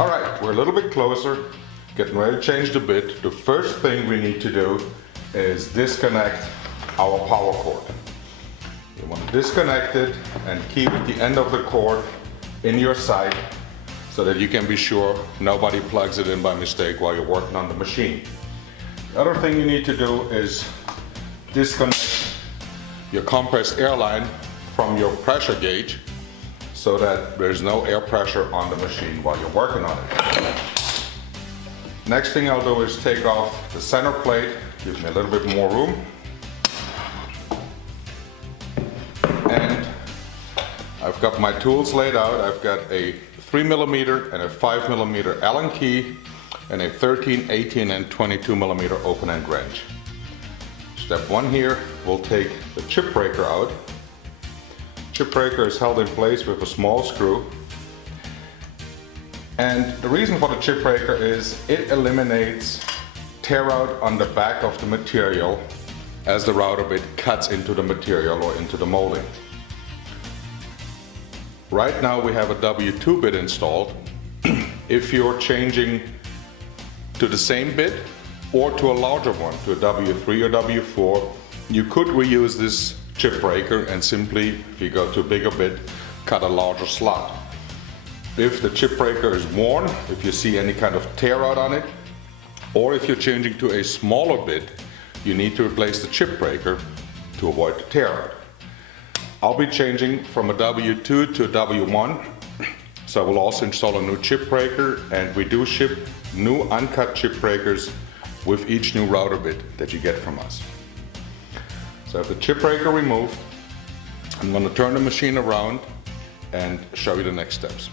All right, we're a little bit closer, getting ready to change the bit. The first thing we need to do is disconnect our power cord. You want to disconnect it and keep the end of the cord in your sight so that you can be sure nobody plugs it in by mistake while you're working on the machine. The other thing you need to do is disconnect your compressed air line from your pressure gauge so that there's no air pressure on the machine while you're working on it. Next thing I'll do is take off the center plate, gives me a little bit more room. And I've got my tools laid out. I've got a 3mm and a 5mm Allen key and a 13, 18 and 22mm open end wrench. Step one here, we'll take the chip breaker out. Chip breaker is held in place with a small screw. And the reason for the chip breaker is it eliminates tear out on the back of the material as the router bit cuts into the material or into the molding. Right now we have a W2 bit installed. If you're changing to the same bit or to a larger one, to a W3 or W4, you could reuse this chip breaker and simply, if you go to a bigger bit, cut a larger slot. If the chip breaker is worn, if you see any kind of tear out on it, or if you're changing to a smaller bit, you need to replace the chip breaker to avoid the tear out. I'll be changing from a W2 to a W1, so we'll also install a new chip breaker, and we do ship new uncut chip breakers with each new router bit that you get from us. So I have the chip breaker removed. I'm going to turn the machine around and show you the next steps.